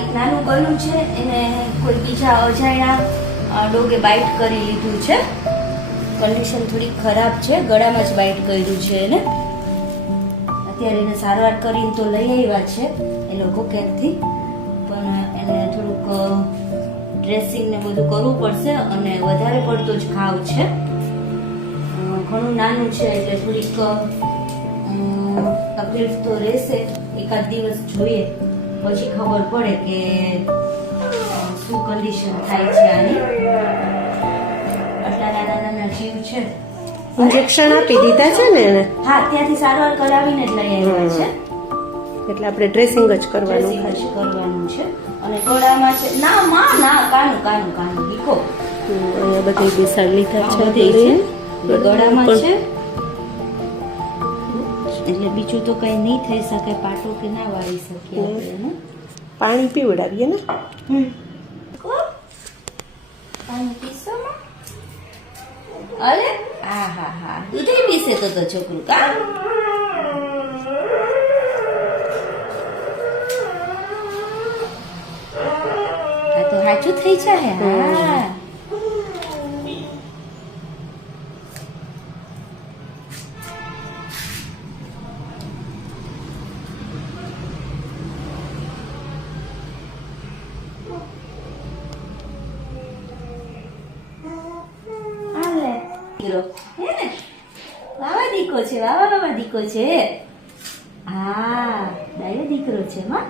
એક નાનું ગળું છે, એને કોઈ બીજા અજાણ્યા ડોગે બાઇટ કરી લીધું છે. કન્ડિશન થોડી ખરાબ છે, ગળામાં જ બાઇટ કર્યું છે એને. અત્યારે એને સારવાર કરીને તો લઈ આવ્યા છે એ લોકો ક્યાંકથી, પણ એને થોડુંક ડ્રેસિંગ ને બધું કરવું પડશે અને વધારે પડતો જ ઘાવ છે. ઘણું નાનું છે એટલે થોડીક તકલીફ તો રહેશે. એકાદ દિવસ જોઈએ પછી ખબર પડે કે શું કન્ડિશન થાય છે આની. આટલા નાના જીવ છે. ઇન્જેક્શન આપી દીધા છે ને એને? હા, ત્યાંથી સારવાર કરાવીને જ લઈ આવ્યા છે. એટલે આપણે ડ્રેસિંગ જ કરવાનું છે. અને ગળામાં છે ના માં ના કાનું કાનું કાનું દીકો. અહીંયા બધી બેસાડ લીધા છે. ગળામાં છે એટલે બીજું તો કઈ નહીં થઈ શકે. પાટો કે ના વાળી શકીએ આપણે. પાણી પીવડાવીએ ને. પાણી પીશો? અરે હા હા હા, દૂધ પીશે તો છોકરું કા. આ તો સાચું થઈ જાય. હા, વાવા દીકો છે, વાવા દીકો છે. હા, ડાયો દીકરો છે માં.